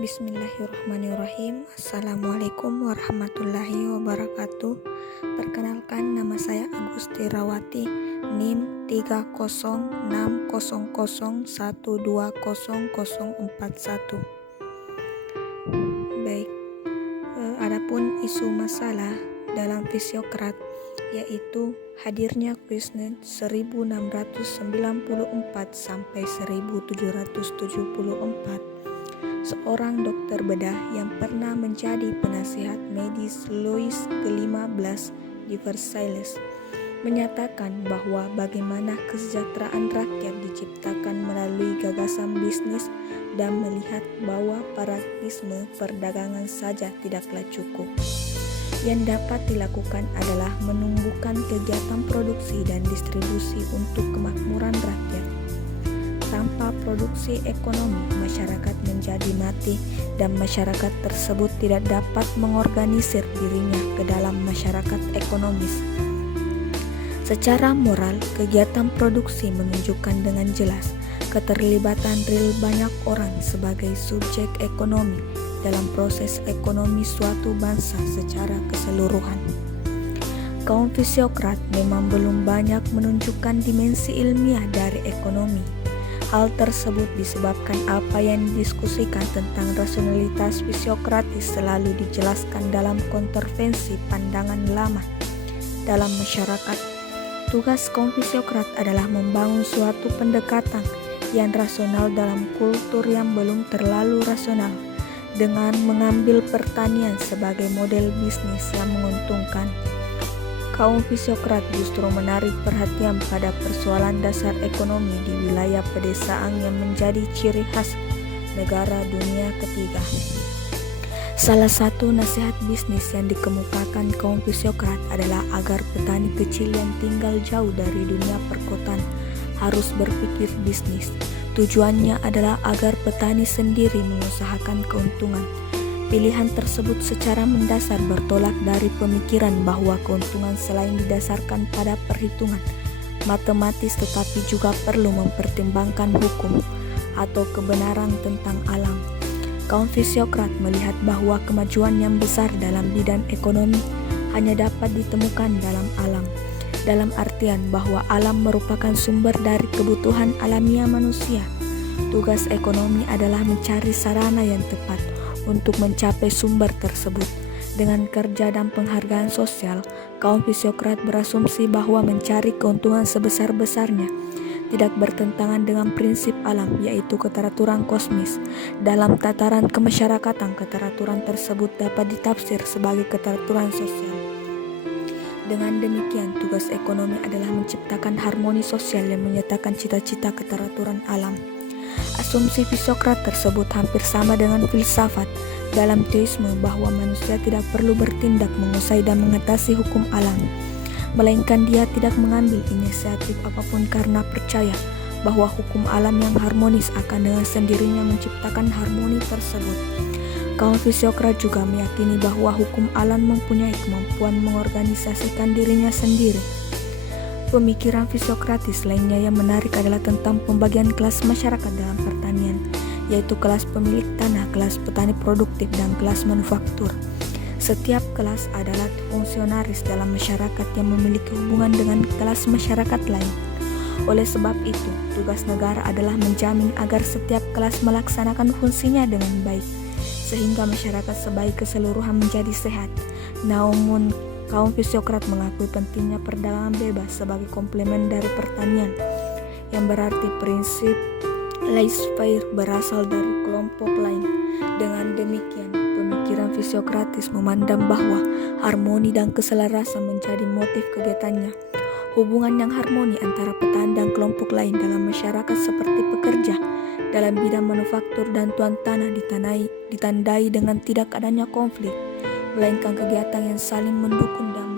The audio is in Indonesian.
Bismillahirrahmanirrahim. Assalamualaikum warahmatullahi wabarakatuh. Perkenalkan, nama saya Agusti Rawati, NIM 30600120041. Baik, adapun isu masalah dalam Fisiokrat yaitu hadirnya Krishna 1694 sampai 1774, seorang dokter bedah yang pernah menjadi penasihat medis Louis ke-15 di Versailles, menyatakan bahwa bagaimana kesejahteraan rakyat diciptakan melalui gagasan bisnis dan melihat bahwa pragmatisme perdagangan saja tidaklah cukup. Yang dapat dilakukan adalah menumbuhkan kegiatan produksi dan distribusi untuk kemakmuran rakyat. Tanpa produksi ekonomi, masyarakat menjadi mati dan masyarakat tersebut tidak dapat mengorganisir dirinya ke dalam masyarakat ekonomis. Secara moral, kegiatan produksi menunjukkan dengan jelas keterlibatan real banyak orang sebagai subjek ekonomi dalam proses ekonomi suatu bangsa secara keseluruhan. Kaum Fisiokrat memang belum banyak menunjukkan dimensi ilmiah dari ekonomi. Hal tersebut disebabkan apa yang didiskusikan tentang rasionalitas fisiokratis selalu dijelaskan dalam kontervensi pandangan lama dalam masyarakat. Tugas kaum fisiokrat adalah membangun suatu pendekatan yang rasional dalam kultur yang belum terlalu rasional, dengan mengambil pertanian sebagai model bisnis yang menguntungkan. Kaum fisiokrat justru menarik perhatian pada persoalan dasar ekonomi di wilayah pedesaan yang menjadi ciri khas negara dunia ketiga. Salah satu nasihat bisnis yang dikemukakan kaum fisiokrat adalah agar petani kecil yang tinggal jauh dari dunia perkotaan harus berpikir bisnis. Tujuannya adalah agar petani sendiri mengusahakan keuntungan. Pilihan tersebut secara mendasar bertolak dari pemikiran bahwa keuntungan selain didasarkan pada perhitungan matematis tetapi juga perlu mempertimbangkan hukum atau kebenaran tentang alam. Kaum fisiokrat melihat bahwa kemajuan yang besar dalam bidang ekonomi hanya dapat ditemukan dalam alam, dalam artian bahwa alam merupakan sumber dari kebutuhan alamiah manusia. Tugas ekonomi adalah mencari sarana yang tepat untuk mencapai sumber tersebut. Dengan kerja dan penghargaan sosial, kaum fisiokrat berasumsi bahwa mencari keuntungan sebesar-besarnya tidak bertentangan dengan prinsip alam, yaitu keteraturan kosmis. Dalam tataran kemasyarakatan, keteraturan tersebut dapat ditafsir sebagai keteraturan sosial. Dengan demikian, tugas ekonomi adalah menciptakan harmoni sosial yang menyatakan cita-cita keteraturan alam. Asumsi Fisiokrat tersebut hampir sama dengan filsafat dalam teisme bahwa manusia tidak perlu bertindak menguasai dan mengatasi hukum alam, melainkan dia tidak mengambil inisiatif apapun karena percaya bahwa hukum alam yang harmonis akan dengan sendirinya menciptakan harmoni tersebut. Kaum fisiokrat juga meyakini bahwa hukum alam mempunyai kemampuan mengorganisasikan dirinya sendiri. Pemikiran fisiokratis lainnya yang menarik adalah tentang pembagian kelas masyarakat dalam pertanian, yaitu kelas pemilik tanah, kelas petani produktif, dan kelas manufaktur. Setiap kelas adalah fungsionaris dalam masyarakat yang memiliki hubungan dengan kelas masyarakat lain. Oleh sebab itu, tugas negara adalah menjamin agar setiap kelas melaksanakan fungsinya dengan baik, sehingga masyarakat sebagai keseluruhan menjadi sehat. Namun, kaum fisiokrat mengakui pentingnya perdagangan bebas sebagai komplemen dari pertanian, yang berarti prinsip laissez-faire berasal dari kelompok lain. Dengan demikian, pemikiran fisiokratis memandang bahwa harmoni dan keselarasan menjadi motif kegiatannya. Hubungan yang harmoni antara petani dan kelompok lain dalam masyarakat seperti pekerja dalam bidang manufaktur dan tuan tanah ditandai dengan tidak adanya konflik, melainkan kegiatan yang saling mendukung dan